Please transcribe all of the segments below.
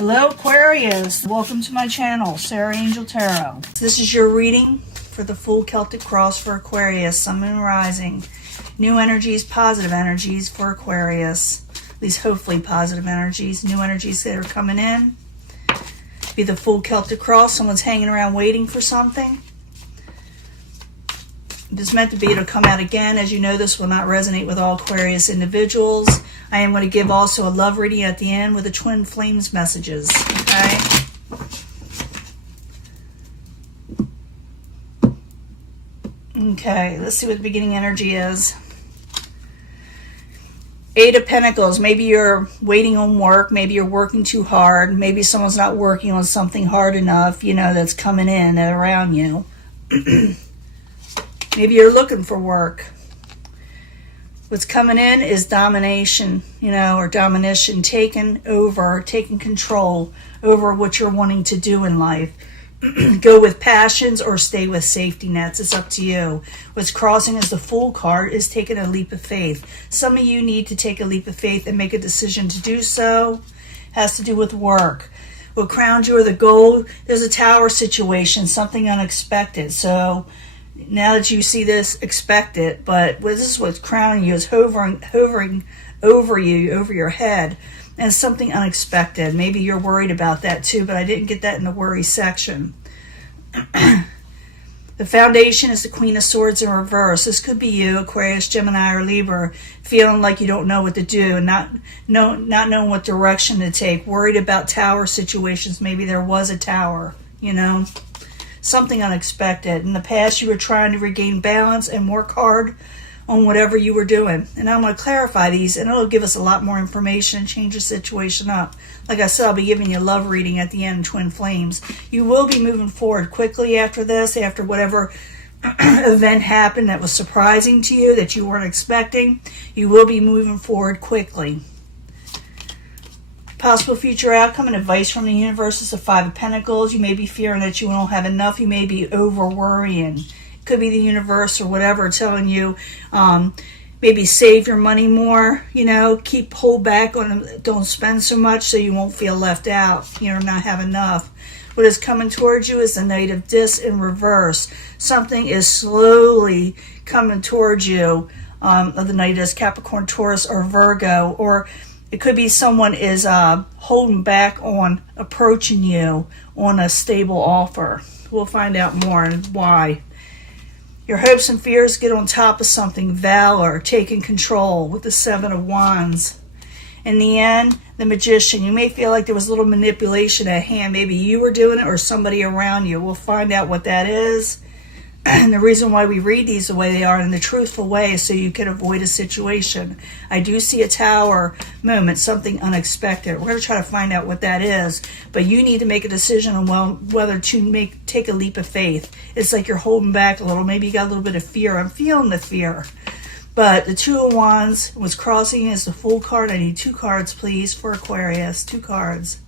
Hello Aquarius, welcome to my channel, Sarah Angel Tarot. This is your reading for the full Celtic cross for Aquarius, Sun, Moon, Rising. New energies, positive energies for Aquarius. At least hopefully positive energies. New energies that are coming in. Be the full Celtic cross. Someone's hanging around waiting for something. If it's meant to be, it'll come out again. As you know, this will not resonate with all Aquarius individuals. I am going to give also a love reading at the end with the twin flames messages. Okay. Okay, let's see what the beginning energy is. Eight of Pentacles. Maybe you're waiting on work. Maybe you're working too hard. Maybe someone's not working on something hard enough, you know, that's coming in and around you. Maybe you're looking for work. What's coming in is domination, you know, or domination, taking over, taking control over what you're wanting to do in life. Go with passions or stay with safety nets. It's up to you. What's crossing as the Fool card is taking a leap of faith. Some of you need to take a leap of faith and make a decision to do so. Has to do with work. What crowns you or the gold, there's a tower situation, something unexpected. So now that you see this, expect it. But this is what's crowning you, is hovering over you, over your head. And something unexpected. Maybe you're worried about that too, but I didn't get that in the worry section. The foundation is the Queen of Swords in reverse. This could be you, Aquarius, Gemini, or Libra, feeling like you don't know what to do and not knowing what direction to take. Worried about tower situations. Maybe there was a tower, you know. Something unexpected. In the past, you were trying to regain balance and work hard on whatever you were doing. And I'm going to clarify these, and it'll give us a lot more information and change the situation up. Like I said, I'll be giving you a love reading at the end, Twin Flames. You will be moving forward quickly after this, after whatever event happened that was surprising to you, that you weren't expecting. You will be moving forward quickly. Possible future outcome and advice from the universe is the Five of Pentacles. You may be fearing that you don't have enough. You may be over-worrying. Could be the universe or whatever telling you maybe save your money more, you know, hold back on, don't spend so much so you won't feel left out, you know, not have enough. What is coming towards you is the Knight of Discs in reverse. Something is slowly coming towards you. The Knight is Capricorn, Taurus, or Virgo, or it could be someone is holding back on approaching you on a stable offer. We'll find out more and why. Your hopes and fears get on top of something. Valor, taking control with the Seven of Wands. In the end, the Magician. You may feel like there was a little manipulation at hand. Maybe you were doing it or somebody around you. We'll find out what that is. And the reason why we read these the way they are in the truthful way is so you can avoid a situation. I do see a tower moment, something unexpected. We're going to try to find out what that is. But you need to make a decision on whether to take a leap of faith. It's like you're holding back a little. Maybe you got a little bit of fear. I'm feeling the fear. But the Two of Wands was crossing as the Fool card. I need 2 cards, please, for Aquarius. 2 cards.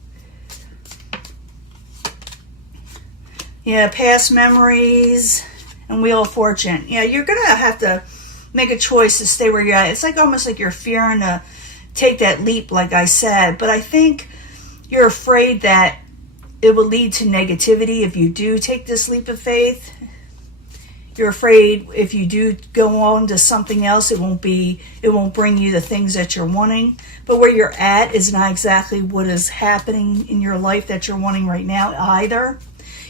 Yeah, past memories. And Wheel of Fortune. Yeah, you're going to have to make a choice to stay where you're at. It's like almost like you're fearing to take that leap, like I said. But I think you're afraid that it will lead to negativity if you do take this leap of faith. You're afraid if you do go on to something else, it won't bring you the things that you're wanting. But where you're at is not exactly what is happening in your life that you're wanting right now either.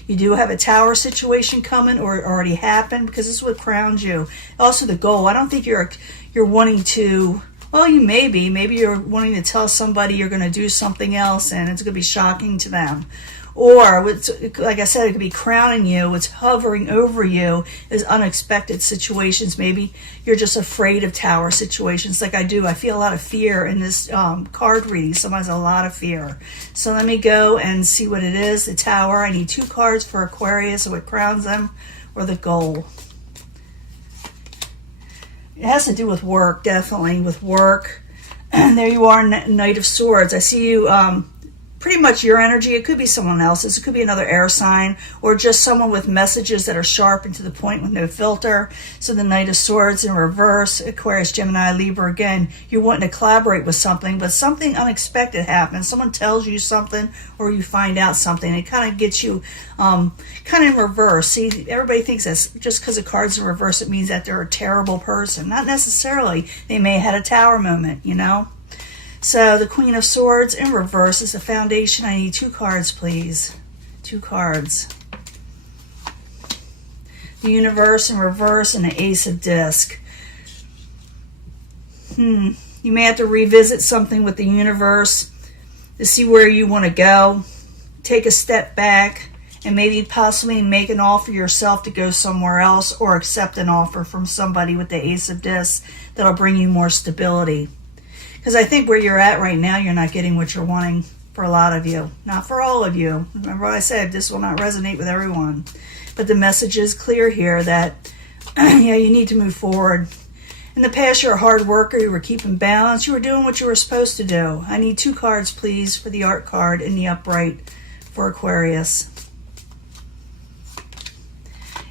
You do have a tower situation coming, or it already happened, because this is what crowns you. Also the goal. I don't think you're wanting to, well, you may be. Maybe you're wanting to tell somebody you're going to do something else and it's going to be shocking to them. Or, like I said, it could be crowning you. What's hovering over you is unexpected situations. Maybe you're just afraid of tower situations like I do. I feel a lot of fear in this card reading. Someone has a lot of fear. So let me go and see what it is. The Tower. I need 2 cards for Aquarius, what crowns them, or the goal. It has to do with work, definitely, with work. And there you are, Knight of Swords. I see you pretty much your energy. It could be someone else's. It could be another air sign, or just someone with messages that are sharp and to the point with no filter. So the Knight of Swords in reverse, Aquarius, Gemini, Libra. Again, you're wanting to collaborate with something, but something unexpected happens. Someone tells you something, or you find out something. It kind of gets you kind of in reverse. See, everybody thinks that just because a card's in reverse, it means that they're a terrible person. Not necessarily. They may have had a Tower moment, you know. So the Queen of Swords in reverse is the foundation. I need 2 cards, please. 2 cards. The Universe in reverse and the Ace of Disc. You may have to revisit something with the Universe to see where you want to go. Take a step back and maybe possibly make an offer yourself to go somewhere else, or accept an offer from somebody with the Ace of Disc that'll bring you more stability. Because I think where you're at right now, you're not getting what you're wanting for a lot of you. Not for all of you. Remember what I said, this will not resonate with everyone. But the message is clear here that yeah, you need to move forward. In the past, you're a hard worker. You were keeping balance. You were doing what you were supposed to do. I need 2 cards, please, for the art card in the upright for Aquarius.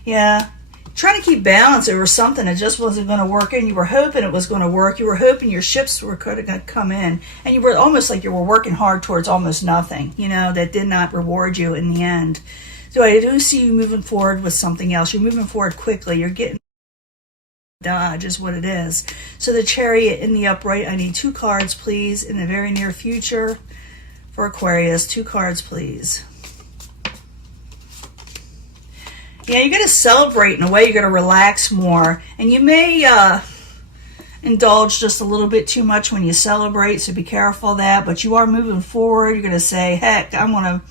Yeah. Trying to keep balance over something that just wasn't going to work, and you were hoping it was going to work. You were hoping your ships were going to come in, and you were almost like you were working hard towards almost nothing, you know, that did not reward you in the end. So I do see you moving forward with something else. You're moving forward quickly. You're getting dodge is what it is. So the Chariot in the upright, I need 2 cards, please, in the very near future for Aquarius. 2 cards, please. Yeah, you're going to celebrate in a way. You're going to relax more. And you may indulge just a little bit too much when you celebrate, so be careful of that. But you are moving forward. You're going to say, heck, I'm going to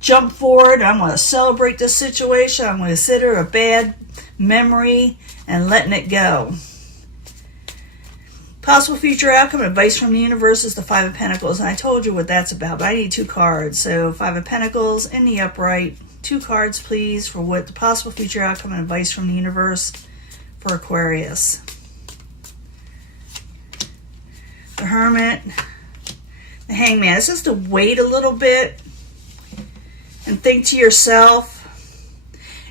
jump forward. I'm going to celebrate this situation. I'm going to consider a bad memory and letting it go. Possible future outcome, advice from the Universe is the 5 of Pentacles. And I told you what that's about, but I need 2 cards. So 5 of Pentacles in the upright. 2 cards, please, for what the possible future outcome and advice from the Universe for Aquarius. The Hermit, the Hangman. This is to wait a little bit and think to yourself.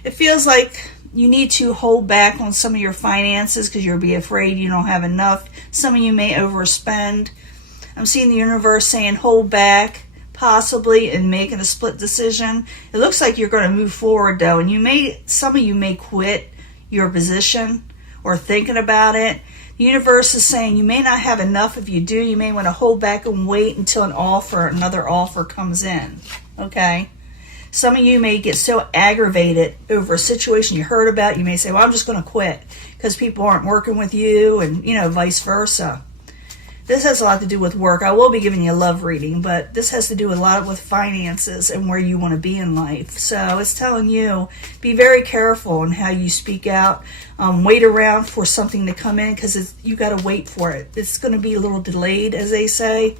It feels like you need to hold back on some of your finances because you'll be afraid you don't have enough. Some of you may overspend. I'm seeing the Universe saying hold back, possibly, in making a split decision. It looks like you're going to move forward, though, and some of you may quit your position or thinking about it. The Universe is saying you may not have enough. If you do, you may want to hold back and wait until another offer comes in. Okay? Some of you may get so aggravated over a situation you heard about, you may say, well, I'm just going to quit because people aren't working with you, and, you know, vice versa. This has a lot to do with work. I will be giving you a love reading, but this has to do a lot with finances and where you want to be in life. So it's telling you, be very careful in how you speak out. Wait around for something to come in because you got to wait for it. It's going to be a little delayed, as they say.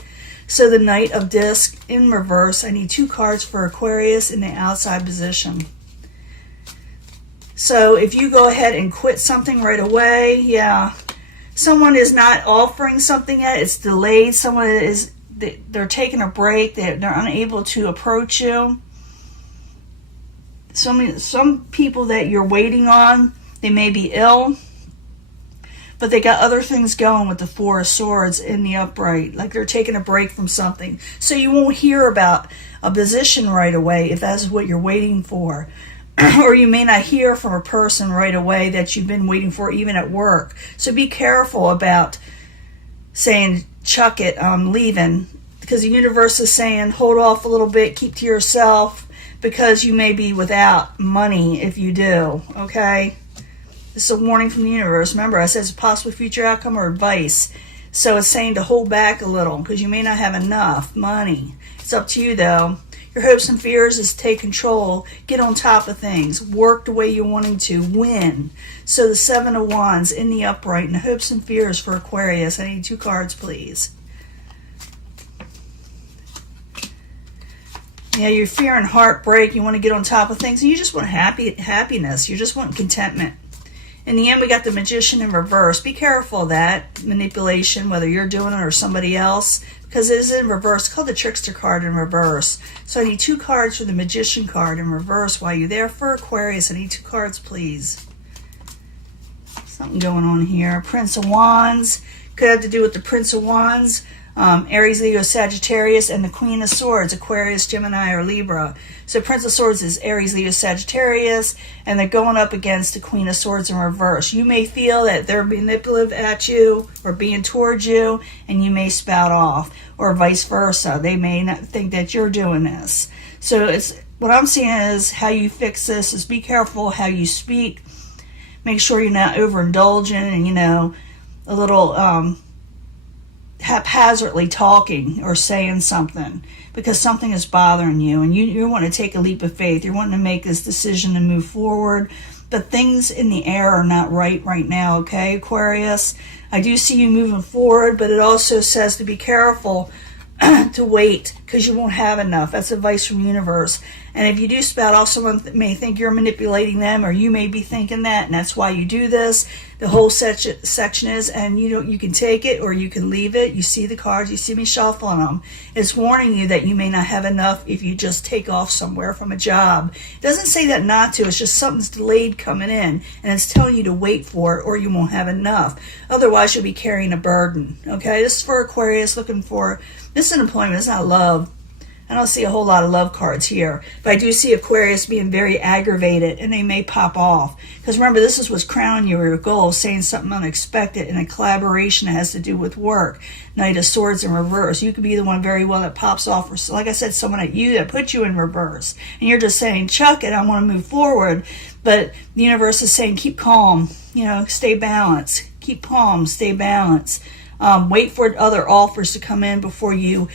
So the Knight of Disc in reverse. I need 2 cards for Aquarius in the outside position. So if you go ahead and quit something right away, yeah. Someone is not offering something yet. It's delayed. They're taking a break. They're unable to approach you. Some people that you're waiting on, they may be ill, but they got other things going with the 4 of Swords in the upright. Like they're taking a break from something. So you won't hear about a position right away if that's what you're waiting for. Or you may not hear from a person right away that you've been waiting for, even at work. So be careful about saying, chuck it, I'm leaving. Because the Universe is saying, hold off a little bit, keep to yourself, because you may be without money if you do, okay? This is a warning from the Universe. Remember, I said it's a possible future outcome or advice. So it's saying to hold back a little, because you may not have enough money. It's up to you, though. Your hopes and fears is take control, get on top of things, work the way you're wanting to, win. So the 7 of Wands in the upright, and the hopes and fears for Aquarius. I need 2 cards, please. Yeah, you're fearing heartbreak, you want to get on top of things, and you just want happiness. You just want contentment In the end, we got the Magician in reverse. Be careful of that manipulation, whether you're doing it or somebody else, because it is in reverse. It's called the Trickster card in reverse. So I need 2 cards for the Magician card in reverse. While you're there for Aquarius, I need 2 cards, please. Something going on here. Prince of Wands. Could have to do with the Prince of Wands. Aries, Leo, Sagittarius, and the Queen of Swords, Aquarius, Gemini, or Libra. So Prince of Swords is Aries, Leo, Sagittarius, and they're going up against the Queen of Swords in reverse. You may feel that they're manipulative at you or being towards you, and you may spout off, or vice versa. They may not think that you're doing this. So what I'm seeing is how you fix this is be careful how you speak. Make sure you're not overindulging and, a little haphazardly talking or saying something, because something is bothering you and you want to take a leap of faith. You're wanting to make this decision and move forward, but things in the air are not right now, okay, Aquarius? I do see you moving forward, but it also says to be careful to wait, because you won't have enough. That's advice from the universe. And if you do spout off, someone may think you're manipulating them, or you may be thinking that, and that's why you do this. The whole section is, and you can take it or you can leave it. You see the cards, you see me shuffling them. It's warning you that you may not have enough if you just take off somewhere from a job. It doesn't say that not to, it's just something's delayed coming in, and it's telling you to wait for it or you won't have enough. Otherwise, you'll be carrying a burden, okay? This is for Aquarius looking for, this is an employment, it's not love. I don't see a whole lot of love cards here, but I do see Aquarius being very aggravated, and they may pop off. Because remember, this is what's crowning your goal, saying something unexpected in a collaboration that has to do with work. Knight of Swords in reverse. You could be the one very well that pops off, or like I said, someone at you that put you in reverse. And you're just saying, chuck it, I want to move forward. But the universe is saying, keep calm, stay balanced. Keep calm, stay balanced. Wait for other offers to come in before you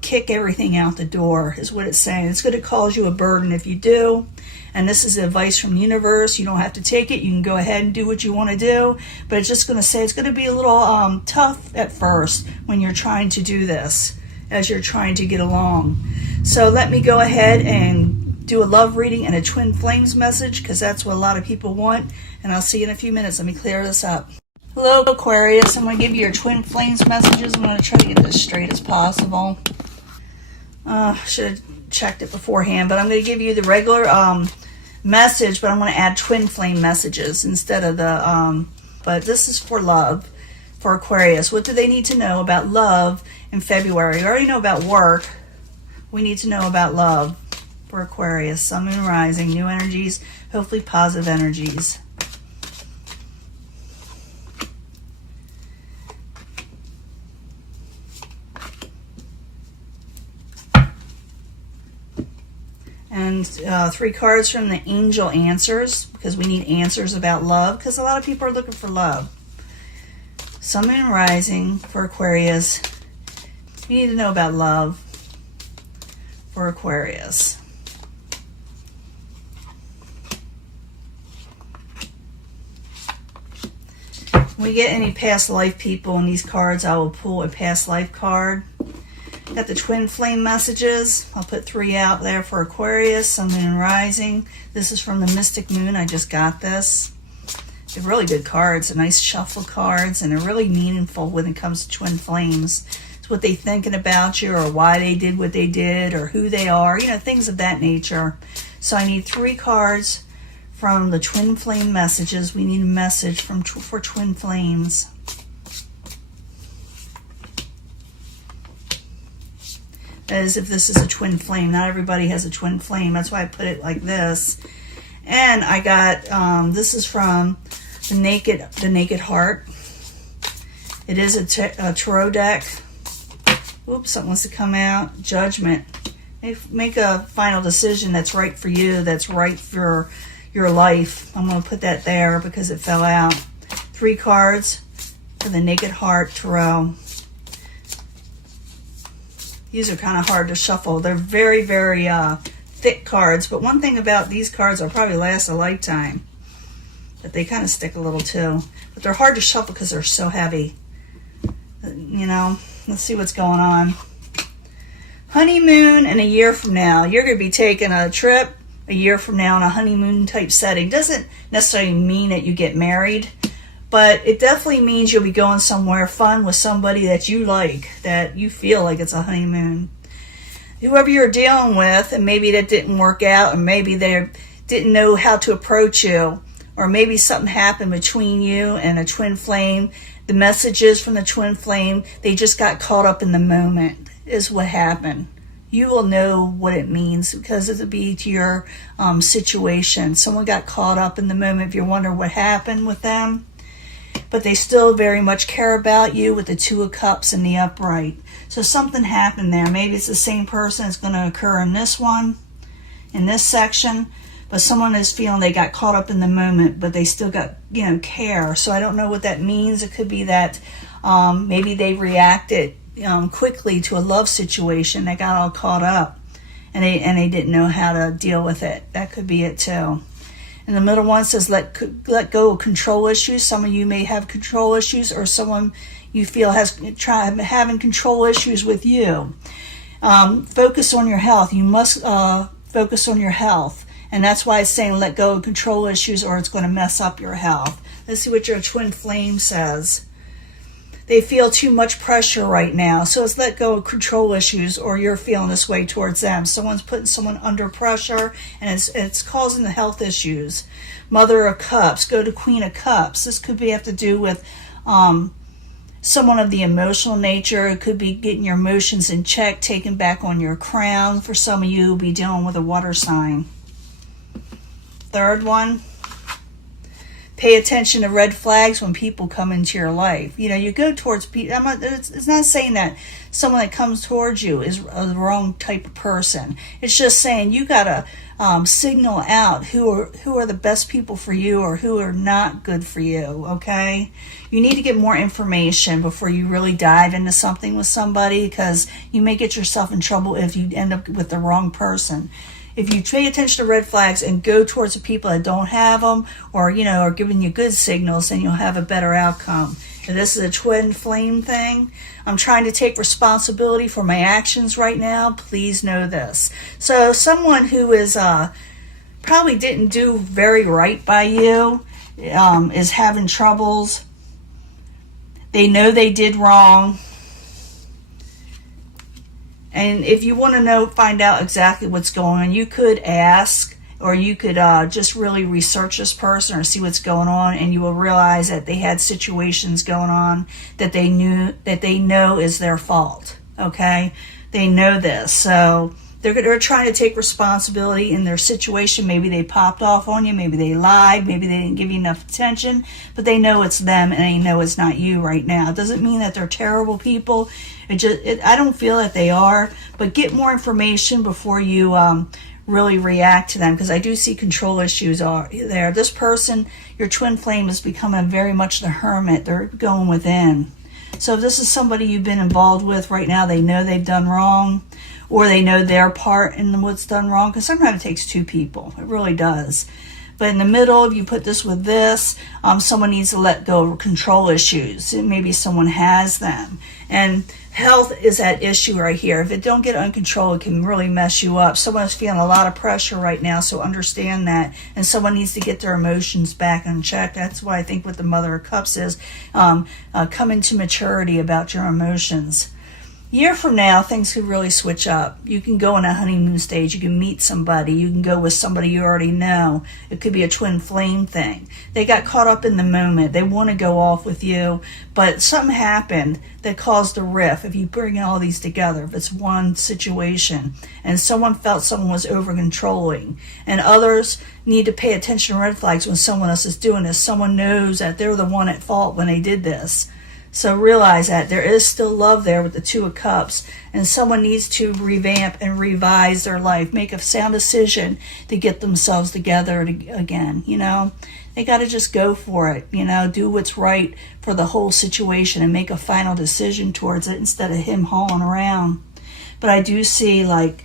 kick everything out the door, is what it's saying. It's going to cause you a burden if you do. And this is advice from the universe. You don't have to take it. You can go ahead and do what you want to do. But it's just going to say it's going to be a little tough at first when you're trying to do this, as you're trying to get along. So let me go ahead and do a love reading and a twin flames message, because that's what a lot of people want. And I'll see you in a few minutes. Let me clear this up. Hello, Aquarius. I'm going to give you your twin flames messages. I'm going to try to get this straight as possible. Should have checked it beforehand, but I'm going to give you the regular message, but I'm going to add twin flame messages instead of the, but this is for love, for Aquarius. What do they need to know about love in February? We already know about work. We need to know about love for Aquarius. Sun, Moon, Rising, new energies, hopefully positive energies. And 3 cards from the Angel Answers, because we need answers about love, because a lot of people are looking for love. Sun, Moon, Rising for Aquarius. You need to know about love for Aquarius. When we get any past life people in these cards, I will pull a past life card. Got the twin flame messages. I'll put 3 out there for Aquarius, Sun, Moon, and Rising. This is from the Mystic Moon. I just got this. They're really good cards. They're nice shuffle cards, and they're really meaningful when it comes to twin flames. It's what they're thinking about you, or why they did what they did, or who they are, things of that nature. So I need 3 cards from the twin flame messages. We need a message for twin flames. As if this is a twin flame. Not everybody has a twin flame. That's why I put it like this. And I got, this is from the Naked Heart. It is a tarot deck. Oops, something wants to come out. Judgment. Make a final decision that's right for you, that's right for your life. I'm going to put that there because it fell out. 3 cards for the Naked Heart Tarot. These are kind of hard to shuffle. They're very, very thick cards. But one thing about these cards, they'll probably last a lifetime. But they kind of stick a little too. But they're hard to shuffle because they're so heavy. Let's see what's going on. Honeymoon in a year from now. You're going to be taking a trip a year from now in a honeymoon type setting. Doesn't necessarily mean that you get married, but it definitely means you'll be going somewhere fun with somebody that you like, that you feel like it's a honeymoon. Whoever you're dealing with, and maybe that didn't work out, and maybe they didn't know how to approach you, or maybe something happened between you and a twin flame. The messages from the twin flame, they just got caught up in the moment, is what happened. You will know what it means because it'll be to your situation. Someone got caught up in the moment. If you're wondering what happened with them, but they still very much care about you with the Two of Cups and the upright. So something happened there. Maybe it's the same person that's going to occur in this one, in this section, but someone is feeling they got caught up in the moment, but they still got, care. So I don't know what that means. It could be that maybe they reacted quickly to a love situation. They got all caught up and they didn't know how to deal with it. That could be it too. And the middle one says let go of control issues. Some of you may have control issues, or someone you feel has having control issues with you. Focus on your health. You must focus on your health. And that's why it's saying let go of control issues, or it's going to mess up your health. Let's see what your twin flame says. They feel too much pressure right now. So it's let go of control issues, or you're feeling this way towards them. Someone's putting someone under pressure, and it's causing the health issues. Mother of Cups, go to Queen of Cups. This could have to do with someone of the emotional nature. It could be getting your emotions in check, taking back on your crown. For some of you, you'll be dealing with a water sign. Third one. Pay attention to red flags when people come into your life. You go towards people. It's not saying that someone that comes towards you is the wrong type of person. It's just saying you gotta signal out who are the best people for you, or who are not good for you. Okay, you need to get more information before you really dive into something with somebody, because you may get yourself in trouble if you end up with the wrong person. If you pay attention to red flags and go towards the people that don't have them, or are giving you good signals, then you'll have a better outcome. And this is a twin flame thing. I'm trying to take responsibility for my actions right now. Please know this. So someone who is probably didn't do very right by you is having troubles. They know they did wrong. And if you want to find out exactly what's going on, you could ask, or you could just really research this person or see what's going on, and you will realize that they had situations going on that they know is their fault. Okay, they know this, so they're trying to take responsibility in their situation. Maybe they popped off on you, maybe they lied, maybe they didn't give you enough attention, but they know it's them and they know it's not you right now. It doesn't mean that they're terrible people. I don't feel that they are, but get more information before you really react to them, because I do see control issues are there. This person, your twin flame, is becoming very much the hermit. They're going within. So if this is somebody you've been involved with right now, they know they've done wrong, or they know their part in what's done wrong, because sometimes it takes two people. It really does. But in the middle, if you put this with this, someone needs to let go of control issues. Maybe someone has them. And health is at issue right here. If it don't get under control, it can really mess you up. Someone's feeling a lot of pressure right now, so understand that. And someone needs to get their emotions back in check. That's why I think what the Mother of Cups is, come into maturity about your emotions. Year from now, things could really switch up. You can go on a honeymoon stage. You can meet somebody. You can go with somebody you already know. It could be a twin flame thing. They got caught up in the moment. They want to go off with you, but something happened that caused a rift. If you bring all these together, if it's one situation, and someone felt someone was over-controlling, and others need to pay attention to red flags when someone else is doing this. Someone knows that they're the one at fault when they did this. So realize that there is still love there with the Two of Cups, and someone needs to revamp and revise their life, make a sound decision to get themselves together again. They got to just go for it, do what's right for the whole situation and make a final decision towards it instead of him hauling around. But I do see a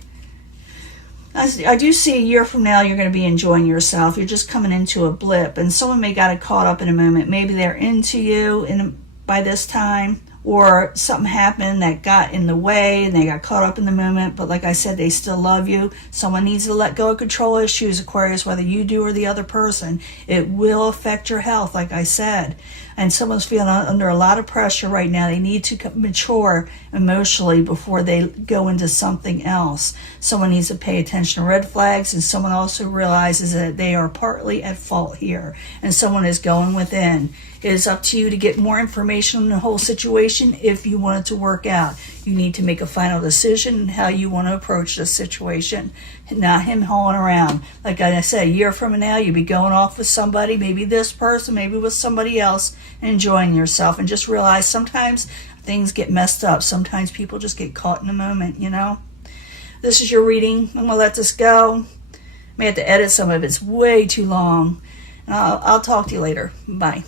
year from now you're going to be enjoying yourself. You're just coming into a blip, and someone may got caught up in a moment. Maybe they're into you by this time, or something happened that got in the way and they got caught up in the moment. But like I said, they still love you. Someone needs to let go of control issues, Aquarius, whether you do or the other person. It will affect your health, like I said. And someone's feeling under a lot of pressure right now. They need to mature emotionally before they go into something else. Someone needs to pay attention to red flags, and someone also realizes that they are partly at fault here, and someone is going within. It is up to you to get more information on the whole situation if you want it to work out. You need to make a final decision on how you want to approach this situation, not him hauling around. Like I said, a year from now, you'll be going off with somebody, maybe this person, maybe with somebody else, enjoying yourself. And just realize sometimes things get messed up. Sometimes people just get caught in the moment, you know. This is your reading. I'm going to let this go. May have to edit some of it. It's way too long. And I'll talk to you later. Bye.